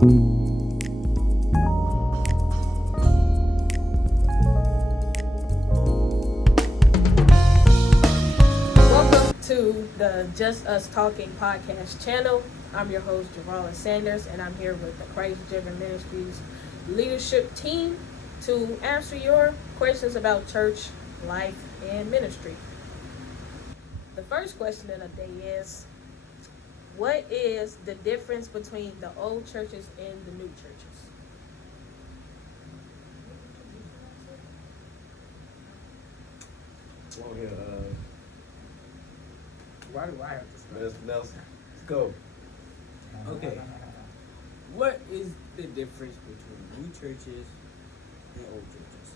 Welcome to the Just Us Talking podcast channel. I'm your host, Javon Sanders, and I'm here with the Driven Ministries leadership team to answer your questions about church, life, and ministry. The first question of the day is, what is the difference between the old churches and the new churches? Come on here, Why do I have to start? Mr. Nelson. Let's go. Okay. What is the difference between new churches and old churches?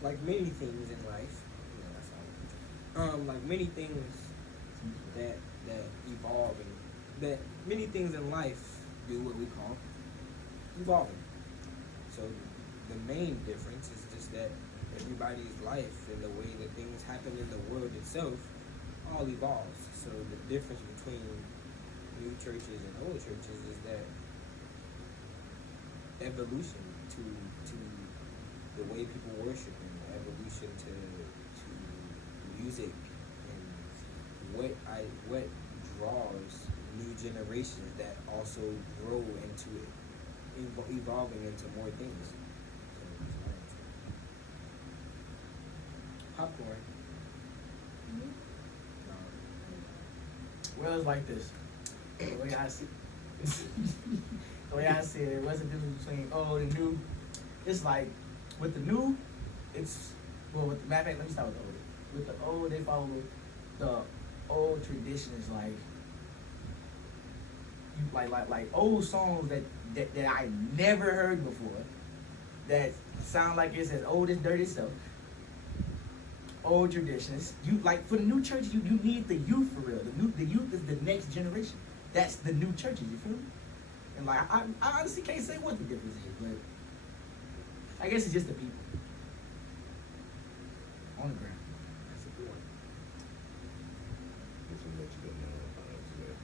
Like many things in life, like many things that evolve, and that many things in life do what we call evolving. So the main difference is just that everybody's life and the way that things happen in the world itself all evolves. So the difference between new churches and old churches is that evolution to the way people worship, and evolution to music, and what draws new generations that also grow into it, evolving into more things. Popcorn. Well, it's like this. The way I see it, what's the difference between old and new? It's like, with the new, with the matter of fact, let me start with the old. With the old, they follow the old traditions, like old songs that I never heard before, that sound like it's as old as dirt itself. Old traditions. You like, for the new church, you need the youth for real. The youth is the next generation. That's the new churches. You feel me? And like, I honestly can't say what the difference is, but I guess it's just the people on the ground. That's a good one.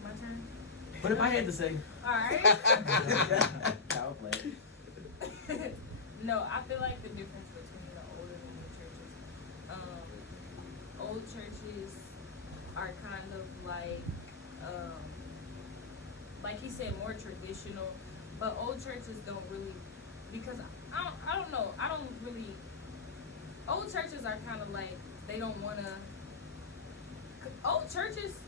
My turn? But if I had to say, Alright. I'll play it. No, I feel like the difference between the old and the new churches. Old churches are kind of like he said, more traditional, but old churches don't really, because I don't know, old churches are kind of like, they don't want to, old churches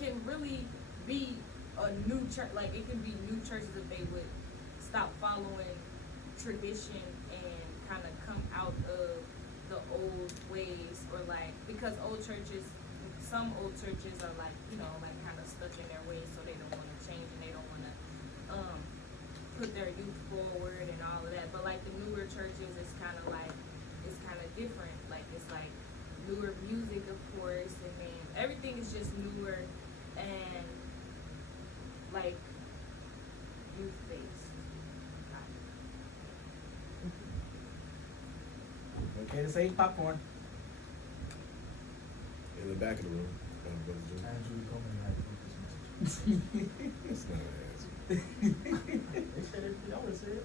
can really be a new church, like it can be new churches if they would stop following tradition and kind of come out of the old ways, or like, because some old churches are like, like kind of stuck in their ways, so they don't want to change, and they don't want to put their youth forward and all of that. But like the newer churches, it's kind of different. Like, it's like newer music, of course, and then everything is just newer and like youth based. Okay to say popcorn. In the back of the room. Andrew coming like this That's not an answer. They said it. I would say it.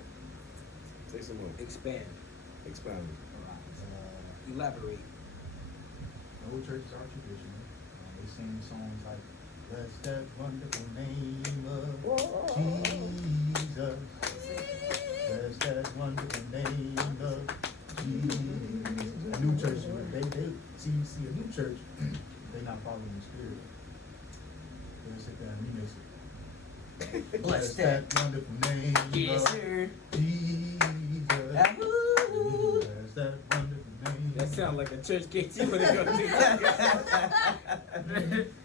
Say some more. Expand. Expound. Elaborate. Old churches are traditional. They sing songs like, "Bless that wonderful name of Jesus. Bless that wonderful name of Jesus." A new church, they see a new church, they not following the spirit. They'll sit there and remix it. Bless that wonderful name Yes, of sir. Jesus. Bless that wonderful name. That sounds like a church gate you want to go to.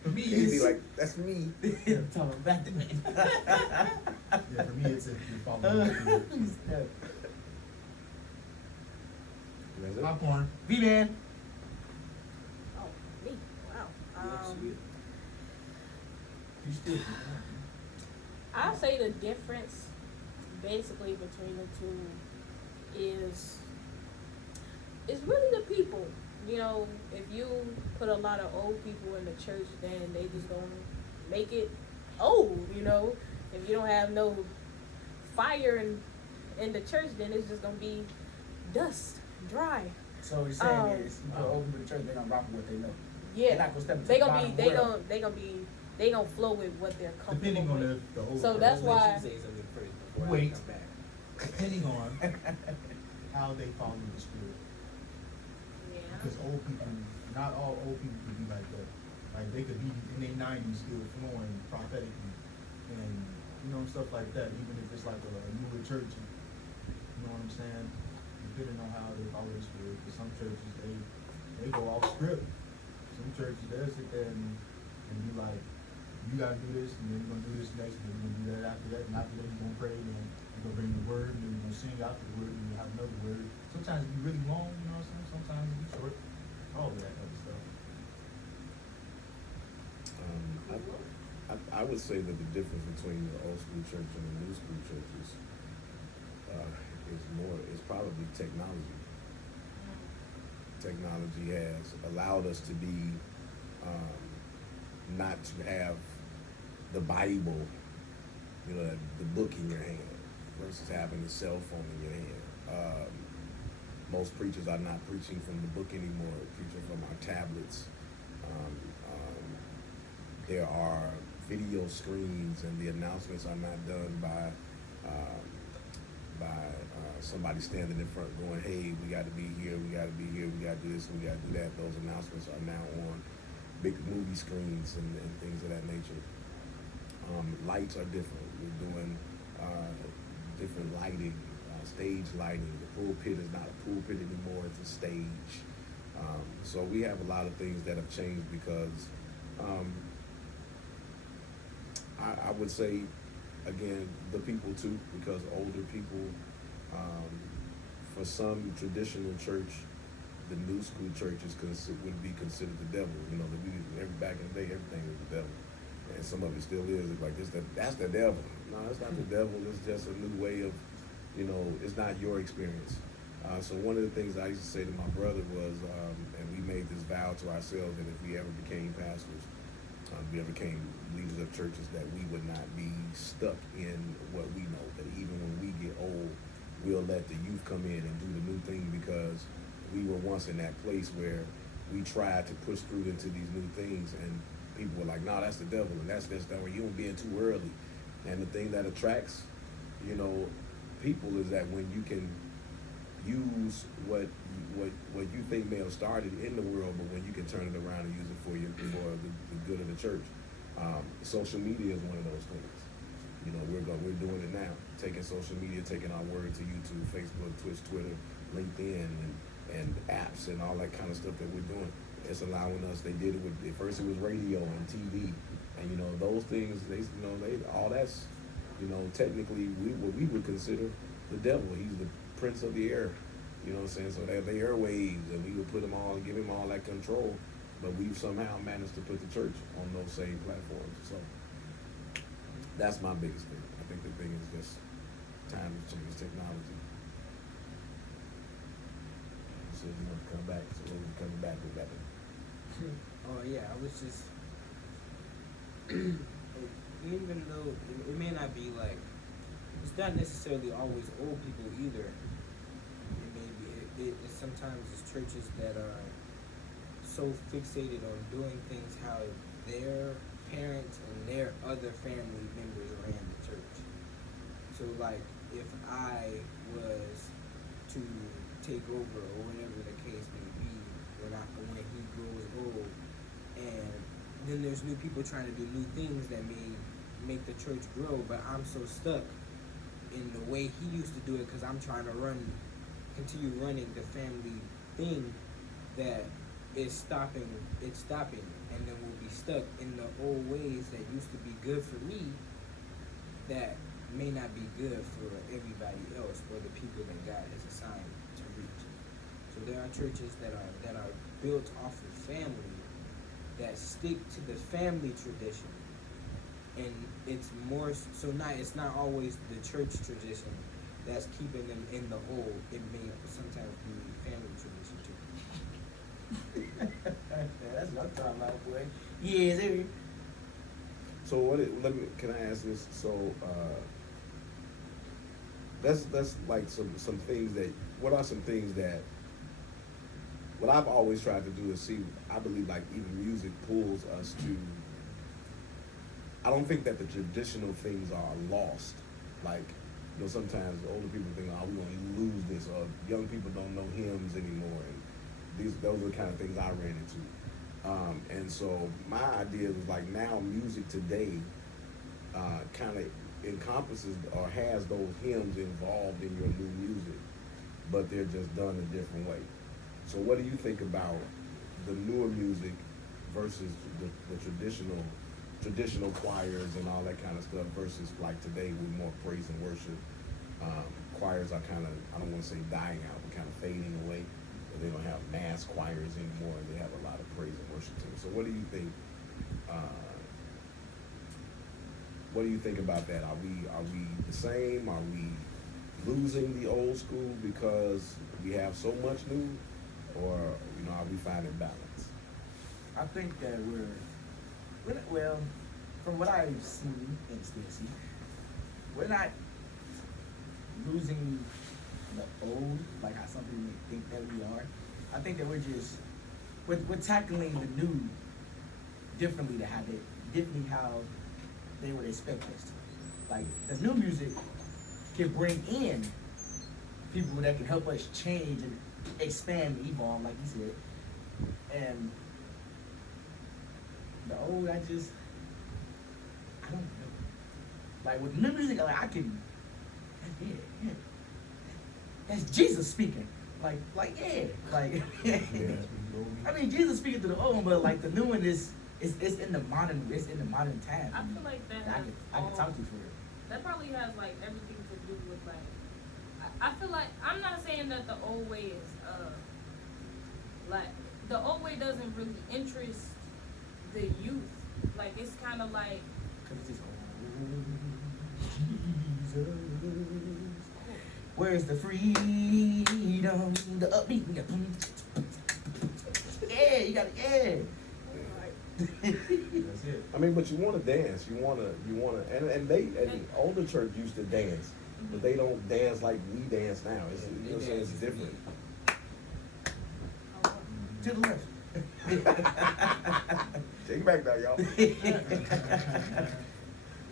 For me, He'd be it's like, that's me. I'm talking about the man. yeah. For me, it's if you follow the spirit. That's it? Popcorn. V-Man. Oh, me? Wow. You still. I'll say the difference basically between the two is really the people. If you put a lot of old people in the church, then they just gonna make it old, you know. If you don't have no fire in the church, then it's just gonna be dust, dry. So what you're saying is, you put old people in the church, they're gonna rock with what they know. They're Yeah, not gonna step into they the gonna be, bottom they gonna flow with what they're comfortable Depending on with. the old So person. that's I'll let why- you say something first before I Wait. come back. Depending on how they follow the spirit. Yeah. Because old people, not all old people can be like that. Like they could be in their 90s still flowing prophetically and stuff like that. Even if it's like a newer church, you know what I'm saying? Depending on how they follow the spirit. Because some churches they go off script. Some churches they'll sit there and be like, you gotta do this, and then you're gonna do this next, and then you're gonna do that after that, and after that you're gonna pray, and then you're gonna bring the word, and then you're gonna sing after the word, and you have another word. Sometimes it be really long, you know what I'm saying? Sometimes it be short. All of that other stuff. I would say that the difference between the old school church and the new school churches is probably technology. Technology has allowed us to be not to have the Bible, the book in your hand versus having the cell phone in your hand. Most preachers are not preaching from the book anymore, preaching from our tablets. There are video screens, and the announcements are not done by somebody standing in front going, hey, we got to be here, we got to be here, we got to do this, we got to do that. Those announcements are now on big movie screens and things of that nature. Lights are different. We're doing different lighting, stage lighting. The pulpit is not a pulpit anymore, it's a stage. So we have a lot of things that have changed because I would say, again, the people too, because older people, for some traditional church, the new school churches would be considered the devil. Back in the day, everything was the devil. And some of it still is. It's like, that's the devil. No, it's not the devil. It's just a new way of, it's not your experience. So one of the things I used to say to my brother was, and we made this vow to ourselves that if we ever became pastors, we ever became leaders of churches, that we would not be stuck in what we know, that even when we get old, we'll let the youth come in and do the new thing, because we were once in that place where we tried to push through into these new things, and people were like, "No, that's the devil, and that's that, or you being too early." And the thing that attracts, people is that when you can use what you think may have started in the world, but when you can turn it around and use it for the good of the church. Social media is one of those things. We're doing it now, taking social media, taking our word to YouTube, Facebook, Twitch, Twitter, LinkedIn, and apps and all that kind of stuff that we're doing. It's allowing us. They did it with, at first it was radio and TV, and those things. They all that's, technically what we would consider the devil. He's the prince of the air. You know what I'm saying? So they have the airwaves, and we would put them all and give him all that control. But we've somehow managed to put the church on those same platforms. So that's my biggest thing. I think the thing is just time to change technology. So you want to come back, so when we're coming back, we got to. Oh yeah, I was just even though it may not be like, it's not necessarily always old people either. It may be it sometimes it's churches that are so fixated on doing things how their parents and their other family members ran the church. So like if I was to take over or whatever the case may be when he grows old, and then there's new people trying to do new things that may make the church grow, but I'm so stuck in the way he used to do it because I'm trying to continue running the family thing, that it's stopping, and then we'll be stuck in the old ways that used to be good for me that may not be good for everybody else or the people that God has assigned to reach. So there are churches that are built off of family, that stick to the family tradition, and it's not always the church tradition that's keeping them in the old. It may sometimes be family tradition too. That's what I'm talking about, boy. Yes, So can I ask this? So that's like some things that. What are some things that? What I've always tried to do is see. I believe like even music pulls us to. I don't think that the traditional things are lost. Like, you know, sometimes older people think, "Oh, we're going to lose this," or young people don't know hymns anymore. And those are the kind of things I ran into. And so my idea was like, now music today kind of encompasses or has those hymns involved in your new music, but they're just done a different way. So what do you think about the newer music versus the traditional choirs and all that kind of stuff versus like today with more praise and worship? Choirs are kind of, I don't want to say dying out, but kind of fading away. They don't have mass choirs anymore. They have a lot of praise and worship teams. So what do you think? What do you think about that? Are we the same? Are we losing the old school because we have so much new, or are we finding balance? I think that well, from what I've seen and still see, we're not losing the old, like how some people think that we are. I think that we're tackling the new differently how they would expect us to. Like the new music can bring in people that can help us change and expand, and evolve, like you said. And the old, I don't know. Like with new music, like I can, yeah. That's Jesus speaking. Like yeah. Like I mean Jesus speaking through the old one, but like the new one is it's in the modern time. I feel like that has I can talk to you for it. That probably has like everything to do with like I feel like I'm not saying that the old way is like the old way doesn't really interest the youth. Like it's kind of like Jesus. Where's the freedom? The upbeat. Yeah, you got it. Yeah. That's it. I mean, but you want to dance. You want to, and older church used to dance, but they don't dance like we dance now. It's, you know what I'm saying? It's different. To the left. Take it back now, y'all.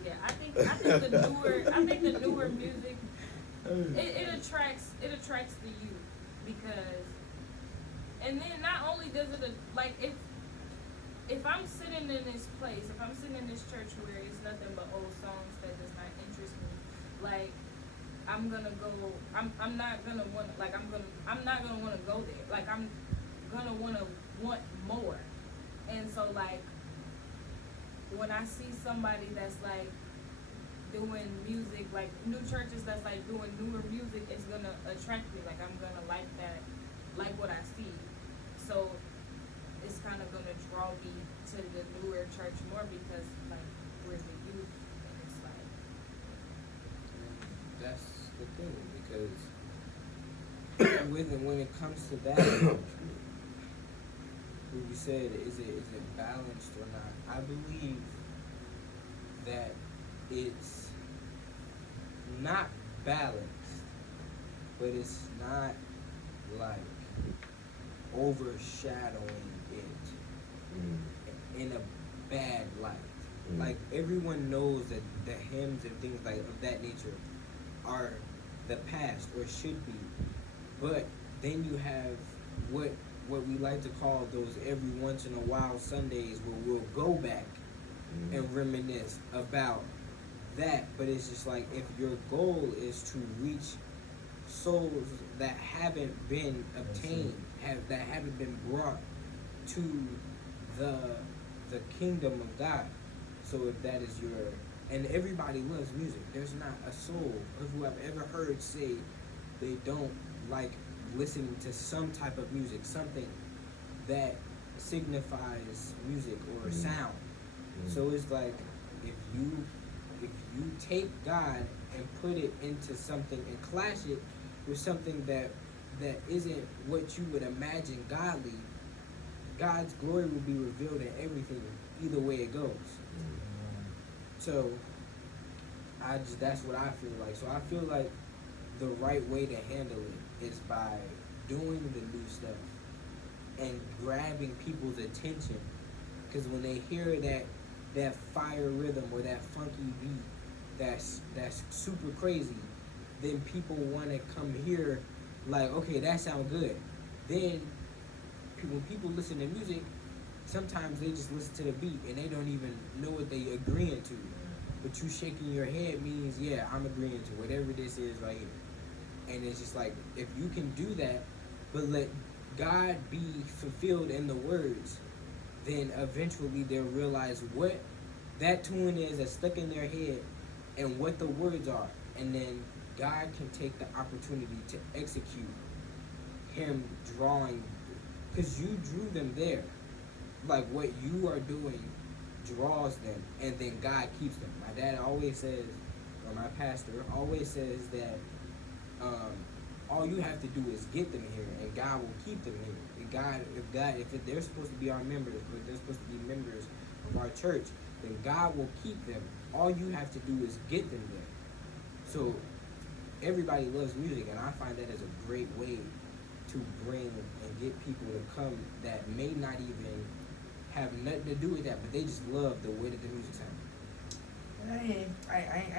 yeah, I think the newer music it attracts the youth because, and then not only does it like if I'm sitting in this place, if I'm sitting in this church where it's nothing but old songs that does not interest me, like I'm not gonna want to go there. Like I'm gonna want more. And so like when I see somebody that's like doing music, like new churches that's like doing newer music, it's gonna attract me. Like I'm gonna like that, like what I see. So it's kind of gonna draw me to the newer church more because like we're the youth, and it's like that's the thing, because when it comes to that, what you said, is it balanced or not? I believe that it's not balanced, but it's not like overshadowing it in a bad light. Like everyone knows that the hymns and things like of that nature are the past or should be, but then you have what we like to call those every once in a while Sundays where we'll go back and reminisce about that. But it's just like, if your goal is to reach souls that haven't been obtained, that haven't been brought to the kingdom of God. So if that is and everybody loves music. There's not a soul who I've ever heard say they don't like listening to some type of music, something that signifies music or sound. So it's like, if you take God and put it into something and clash it with something that isn't what you would imagine godly, God's glory will be revealed in everything, either way it goes. So that's what I feel like. So I feel like the right way to handle it is by doing the new stuff and grabbing people's attention. Because when they hear that fire rhythm or that funky beat that's super crazy, then people want to come here like, okay, that sounds good. Then when people listen to music, sometimes they just listen to the beat and they don't even know what they agreeing to. But you shaking your head means, yeah, I'm agreeing to whatever this is right here. And it's just like, if you can do that, but let God be fulfilled in the words, then eventually they'll realize what that tune is that's stuck in their head and what the words are. And then God can take the opportunity to execute him drawing, because you drew them there. Like what you are doing draws them, and then God keeps them. My dad always says, or my pastor always says that all you have to do is get them here, and God will keep them here. If they're supposed to be our members, or they're supposed to be members of our church, then God will keep them. All you have to do is get them there. So everybody loves music, and I find that as a great way to bring and get people to come that may not even have nothing to do with that, but they just love the way that the music sounds. I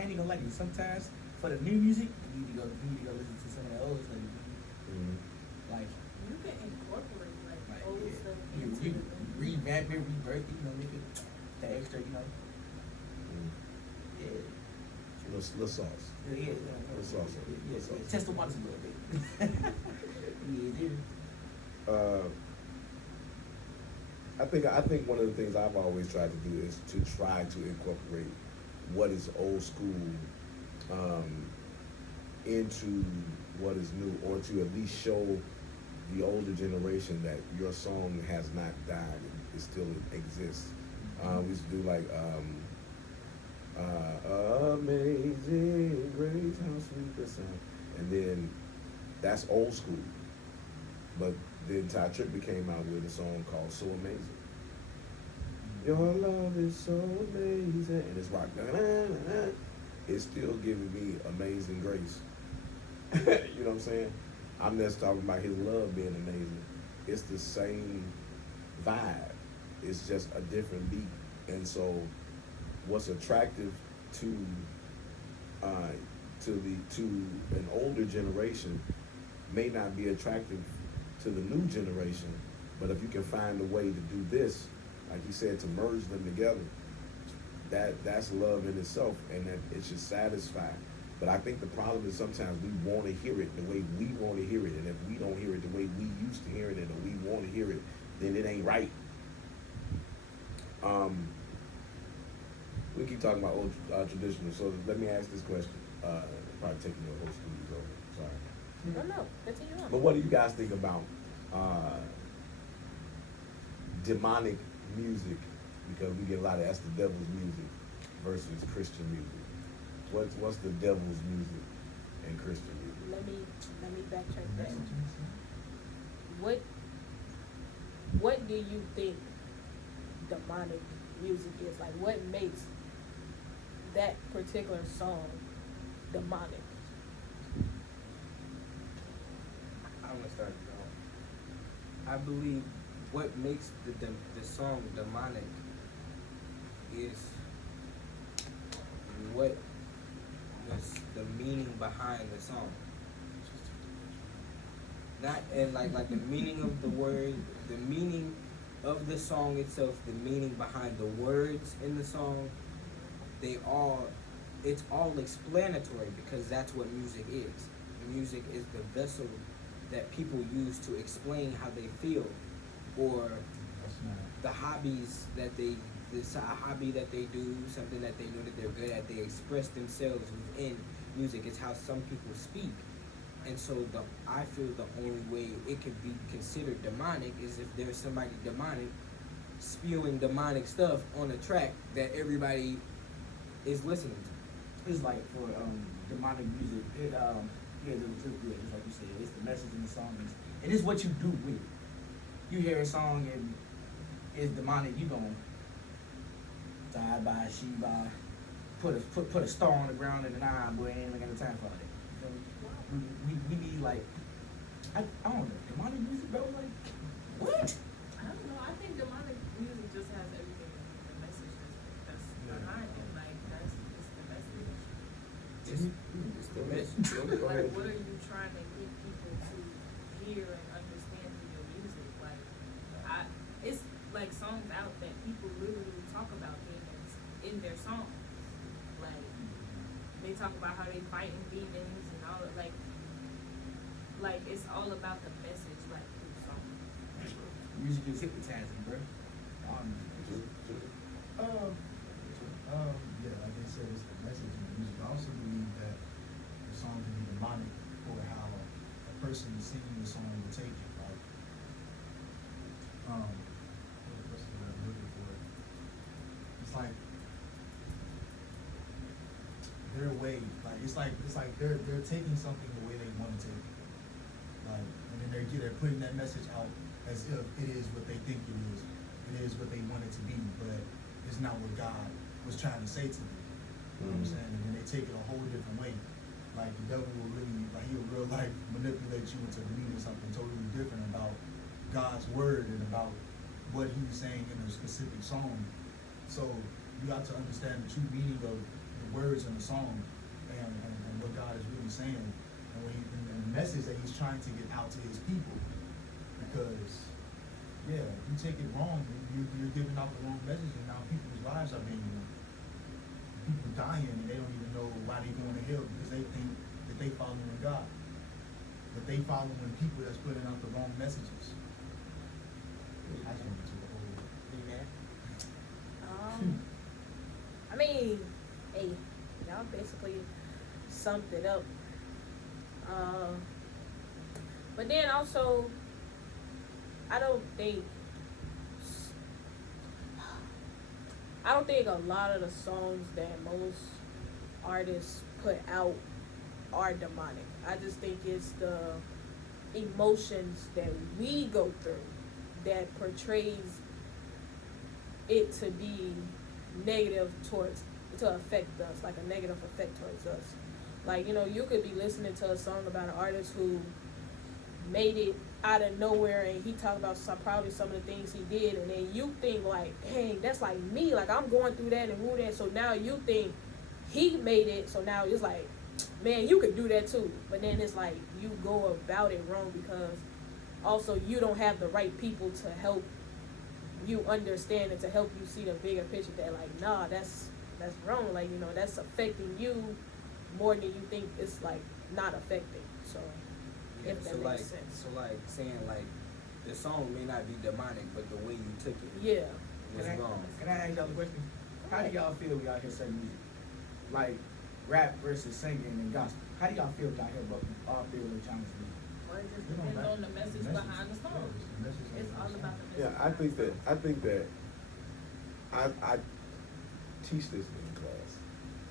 ain't even gonna like you. Sometimes for the new music, you need to go listen to some of the old stuff. Like You can incorporate like old yeah, stuff you into the revamp it, rebirth it, make it the extra, Yeah. Little sauce. Yeah. Little sauce. Yeah. Test the waters a little bit. Yeah, dude. I think one of the things I've always tried to do is to try to incorporate what is old school into what is new, or to at least show the older generation that your song has not died; it still exists. We used to do like Amazing Grace, how sweet the sound, and then that's old school. But the entire trip came out with a song called So Amazing. Your love is so amazing, and it's rock. It's still giving me amazing grace. You know what I'm saying? I'm just talking about his love being amazing. It's the same vibe. It's just a different beat. And so, what's attractive to an older generation may not be attractive to the new generation. But if you can find a way to do this, like you said, to merge them together, that's love in itself, and that it should satisfy. But I think the problem is sometimes we want to hear it the way we want to hear it, and if we don't hear it the way we used to hear it, and we want to hear it, then it ain't right. We keep talking about old traditional, so let me ask this question. Probably taking your whole studios over. Sorry. No, continue on. But what do you guys think about demonic music? Because we get a lot of that's the devil's music versus Christian music. What's the devil's music and Christian music? Let me backtrack that. What do you think demonic music is? Like, what makes that particular song demonic? I'm gonna start it off. I believe what makes the song demonic is what was the meaning behind the song. Not and like the meaning of the word, the meaning of the song itself, the meaning behind the words in the song. It's all explanatory, because that's what music is. Music is the vessel that people use to explain how they feel, or the hobbies that this a hobby that they do, something that they know that they're good at. They express themselves within music. It's how some people speak. And so I feel the only way it could be considered demonic is if there's somebody demonic spewing demonic stuff on a track that everybody is listening to. It's like for demonic music, it's like you said, it's the message in the song, and it's what you do with it. You hear a song and it's demonic, you gon' die by, she by, put a star on the ground and an eye, boy, ain't even got the time for all that. You feel me? We need like I don't know, demonic music, bro. Like what? I don't know. I think demonic music just has everything. The message that's behind it. Like it's the message. It's the message. Like what are you trying to get people to hear and understand through your music? Like it's like songs out that people literally talk about demons in their songs. Like they talk about how they fighting demons and all of like it's all about the message like through song. Music is hypnotizing, bro. Yeah, like they said, it's the message in the music. I also believe that the song can be demonic for how a person singing the song will take it. Like, what's the word I'm looking for? It's like their way, it's like they're taking something the way they want to take it. Like, and then they're putting that message out as if it is what they think it is. It is what they want it to be, but it's not what God was trying to say to them. You know what I'm saying? And then they take it a whole different way. Like the devil will really, like he'll real life manipulate you into believing something totally different about God's word and about what he's saying in a specific song. So you have to understand the true meaning of the words in the song and what God is really saying and and the message that he's trying to get out to his people. Because yeah, if you take it wrong, you're giving out the wrong message, and now people's lives are being ruined. People dying, and they don't even know why they're going to hell because they think that they following God, but they following people that's putting out the wrong messages. I just went to a whole. I mean, hey, y'all basically summed it up. But then also, I don't think a lot of the songs that most artists put out are demonic. I just think it's the emotions that we go through that portrays it to be negative to affect us, like a negative effect towards us. Like, you know, you could be listening to a song about an artist who made it out of nowhere and he talked about probably some of the things he did, and then you think like, dang, that's like me, like I'm going through that and who that, so now you think he made it, so now it's like, man, you could do that too. But then it's like you go about it wrong because also you don't have the right people to help you understand and to help you see the bigger picture that like, nah, that's wrong, like, you know, that's affecting you more than you think it's like not affecting. So Yeah, if that so makes like, sense. so like saying like the song may not be demonic, but the way you took it Yeah. was wrong. Can I ask y'all a question? How do y'all feel when y'all hear certain music? Like rap versus singing and gospel. How do y'all feel when y'all hear both all three of those genres of music? Or it just depends on the message behind the song. It's all about the message. Yeah, I think that I teach this in class.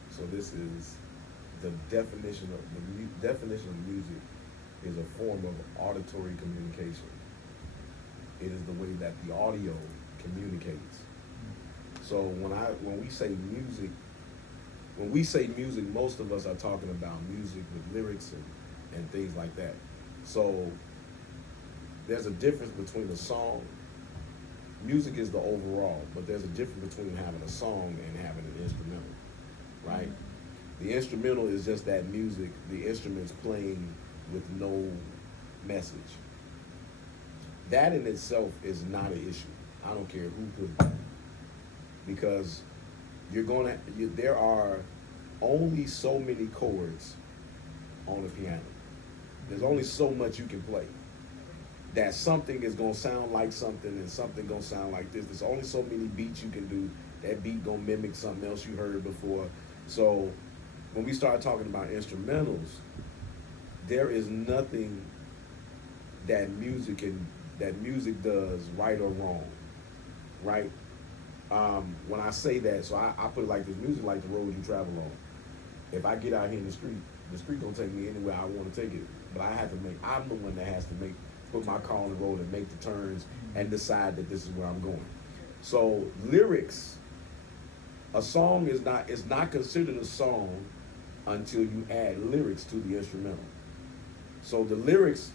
So this is the definition of music is a form of auditory communication. It is the way that the audio communicates. So when we say music, most of us are talking about music with lyrics and things like that. So there's a difference between a song. Music is the overall, but there's a difference between having a song and having an instrumental, right? Mm-hmm. The instrumental is just that music, the instruments playing with no message. That in itself is not an issue. I don't care who put it there. Because there are only so many chords on the piano. There's only so much you can play. That something is gonna sound like something and something gonna sound like this. There's only so many beats you can do. That beat gonna mimic something else you heard before. So when we start talking about instrumentals, there is nothing that music does right or wrong, right? When I say that, so I put it like this: music like the road you travel on. If I get out here in the street gonna take me anywhere I want to take it. But I'm the one that has to put my car on the road and make the turns and decide that this is where I'm going. So lyrics A song is not considered a song until you add lyrics to the instrumental. So the lyrics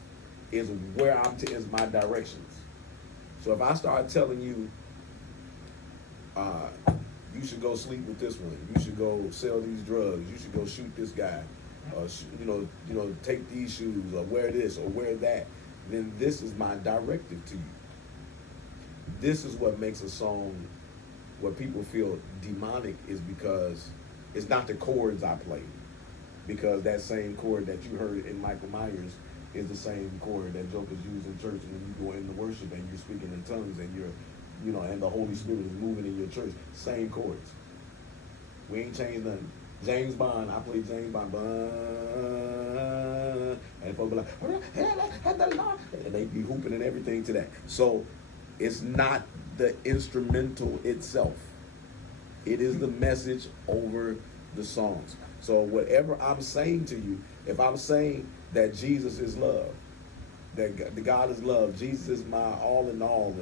is where is my directions. So if I start telling you, you should go sleep with this one, you should go sell these drugs, you should go shoot this guy, take these shoes, or wear this or wear that, then this is my directive to you. This is what makes a song, what people feel demonic, is because it's not the chords I play. Because that same chord that you heard in Michael Myers is the same chord that jokers use in church when you go into worship and you're speaking in tongues and and the Holy Spirit is moving in your church. Same chords. We ain't changed nothing. James Bond, I play James Bond. And folks be like, and they be hooping and everything to that. So it's not the instrumental itself. It is the message over the songs. So whatever I'm saying to you, if I'm saying that Jesus is love, that the God is love, Jesus is my all in all,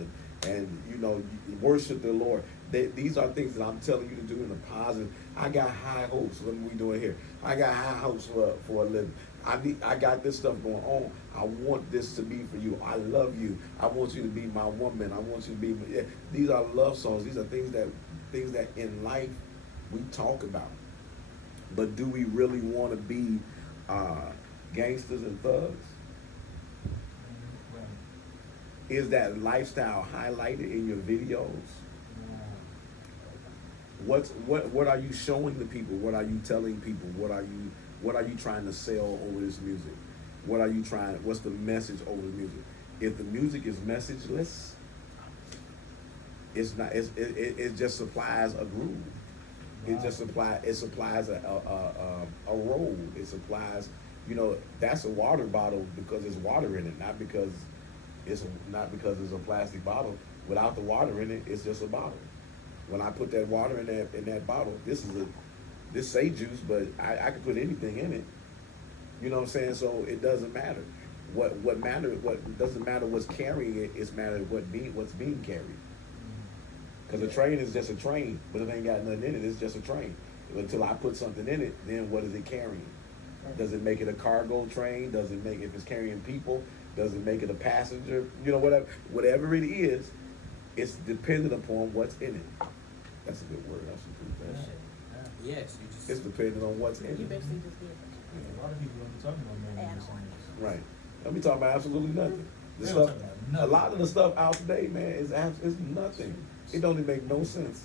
and you worship the Lord. These are things that I'm telling you to do in a positive. I got high hopes. What are we doing here? I got high hopes for a living. I got this stuff going on. I want this to be for you. I love you. I want you to be my woman. I want you to be. These are love songs. These are things that in life we talk about. But do we really want to be gangsters and thugs? Is that lifestyle highlighted in your videos? What are you showing the people? What are you telling people? What are you trying to sell over this music? What's the message over the music? If the music is messageless, it's not. It just supplies a groove. It just supplies a role. It supplies, that's a water bottle because there's water in it, not because it's a plastic bottle. Without the water in it, it's just a bottle. When I put that water in that bottle, this say juice, but I could put anything in it. You know what I'm saying? So it doesn't matter. What doesn't matter what's carrying it. It's matter what's being carried. Because a train is just a train, but if it ain't got nothing in it, it's just a train. Until I put something in it, then what is it carrying? Does it make it a cargo train? Does it make, if it's carrying people, does it make it a passenger? Whatever it is, it's dependent upon what's in it. That's a good word. I should put that. Yes, It's dependent on what's in You it. basically just did. A lot of people don't be talking about man songs. Right. Let me talk about absolutely nothing. The They stuff, don't talk about nothing. a lot of the stuff out today, man, is nothing. It don't even make no sense.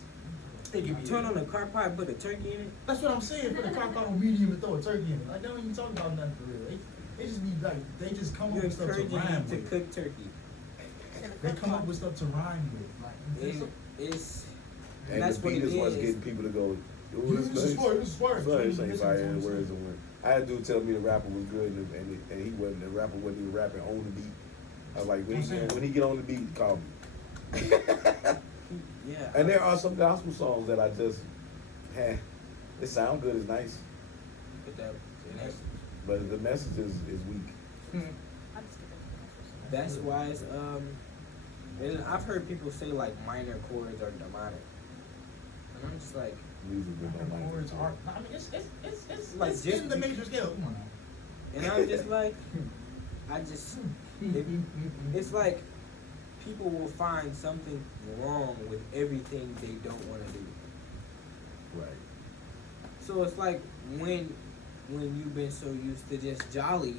They give you turn on the car pot, put a turkey in it. That's what I'm saying. Put a crock pot on medium and throw a turkey in it. Like, they don't even talk about nothing for real. They just be like, they just come You're up with stuff to encouraging rhyme you to with. cook turkey. They come up with stuff to rhyme with. Like, It's And that's the what beat it is what's is. getting people to go, this ooh, is this fire, this is fire. This ain't This is fire, what I'm and words saying. and words. I had a dude tell me the rapper was good, and he wasn't. The rapper wasn't even rapping on the beat. I was like, when he get on the beat, call me. Yeah. And there are some gospel songs that I just, it sound good, it's nice, but the message is weak. That's why it's and I've heard people say like minor chords are demonic, and I'm just like, Music with no Minor chords language. are. I mean, it's Like, it's just in the major scale. Come on now. and I'm just like, it's like people will find something wrong with everything they don't want to do. Right. So it's like when you've been so used to just jolly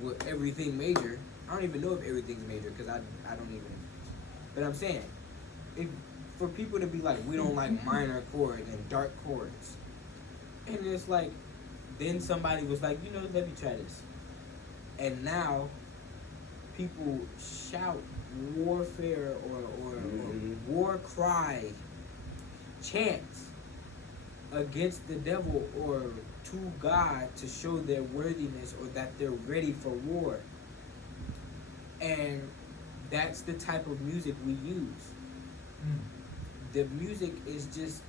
with everything major. I don't even know if everything's major because I don't even. But I'm saying, for people to be like, we don't like minor chords and dark chords, and it's like, then somebody was like, let me try this, and now people shout warfare or war cry chants against the devil or to God to show their worthiness or that they're ready for war. And that's the type of music we use. The music is just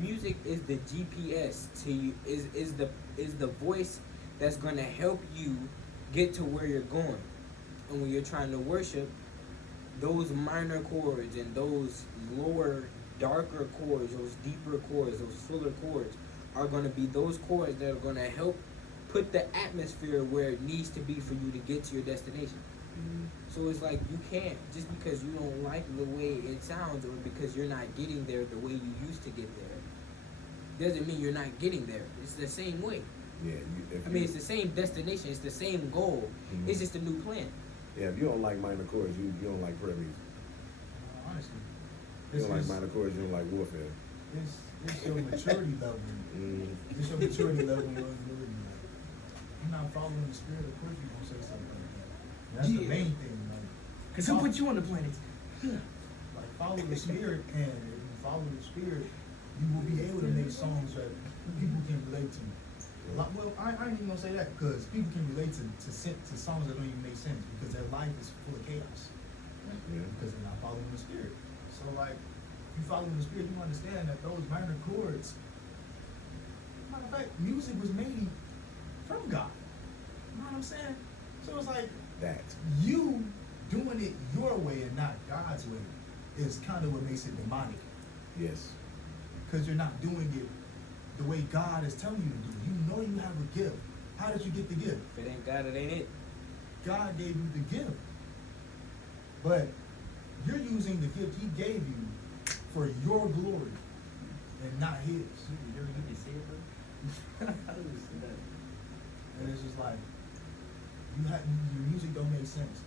music is the GPS to you, is the voice that's gonna help you get to where you're going. And when you're trying to worship, those minor chords and those lower darker chords, those deeper chords, those fuller chords are going to be those chords that are going to help put the atmosphere where it needs to be for you to get to your destination. So it's like you can't, just because you don't like the way it sounds or because you're not getting there the way you used to get there, doesn't mean you're not getting there. It's the same way. Yeah, it's the same destination. It's the same goal. It's just a new plan. Yeah, if you don't like minor chords, you don't like prayer music. Honestly, You don't like minor chords, you don't like warfare. it's your maturity level. It's your maturity level. You're not following the spirit. Of course, you're gonna say something like that. That's the main thing. Like, Cause who put you on the planet? like follow the spirit, and if you follow the spirit, you will be able to make songs that people can relate to. Well, I ain't even gonna say that because people can relate to songs that don't even make sense because their life is full of chaos. Yeah. Because they're not following the spirit. So like, if you follow the spirit, you understand that those minor chords. Matter of fact, music was made from God. You know what I'm saying? So it's like That. you doing it your way and not God's way is kind of what makes it demonic. Yes. Because you're not doing it the way God is telling you to do it. You know you have a gift. How did you get the gift? If it ain't God, it ain't it. God gave you the gift. But you're using the gift he gave you for your glory and not his. You ever get to see it, bro? I don't see that. And it's just like, your music don't make sense.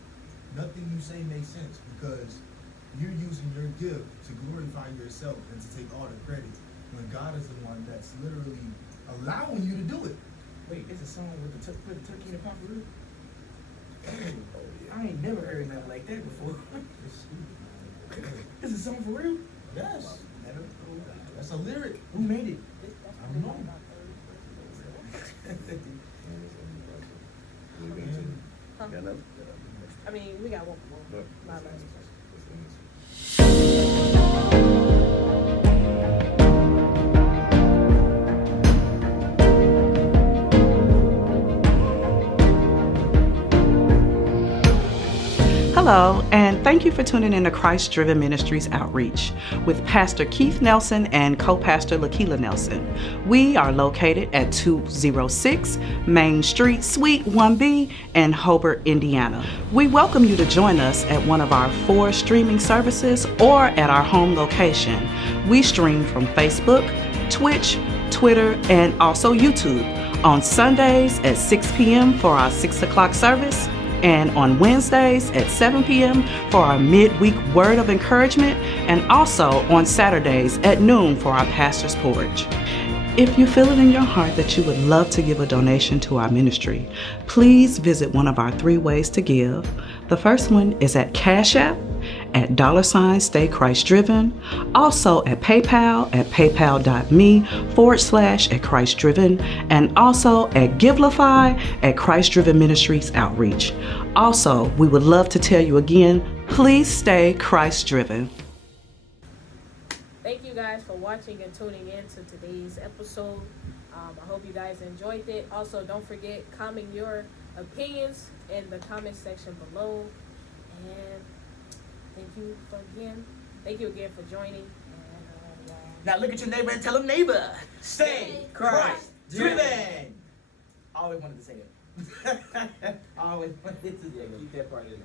Nothing you say makes sense because you're using your gift to glorify yourself and to take all the credit when God is the one that's literally allowing you to do it. Wait, it's a song with the put the turkey in the pot for real? Oh, yeah. I ain't never heard nothing like that before. It's stupid, man. It's a song for real? Yes, Never. Oh, God. that's a lyric. Who made it? I don't know. Huh? Got another? I mean, we got one more. No. Not much. Hello, and thank you for tuning in to Christ Driven Ministries Outreach with Pastor Keith Nelson and co-pastor Lakila Nelson. We are located at 206 Main Street, Suite 1B in Hobart, Indiana. We welcome you to join us at one of our 4 streaming services or at our home location. We stream from Facebook, Twitch, Twitter, and also YouTube on Sundays at 6 p.m. for our 6 o'clock service, and on Wednesdays at 7 p.m. for our midweek word of encouragement, and also on Saturdays at noon for our pastor's porch. If you feel it in your heart that you would love to give a donation to our ministry, please visit one of our 3 ways to give. The first one is at Cash App at $Stay Christ Driven, also at PayPal at paypal.me/Christ Driven, and also at Givelify at Christ Driven Ministries Outreach. Also, we would love to tell you again, please stay Christ Driven. Thank you guys for watching and tuning in to today's episode. I hope you guys enjoyed it. Also, don't forget, comment your opinions in the comment section below. And thank you again for joining. And, Now look at your neighbor and tell him, neighbor, stay Christ driven. I always wanted to say it. I always wanted to say it. Keep that part in there.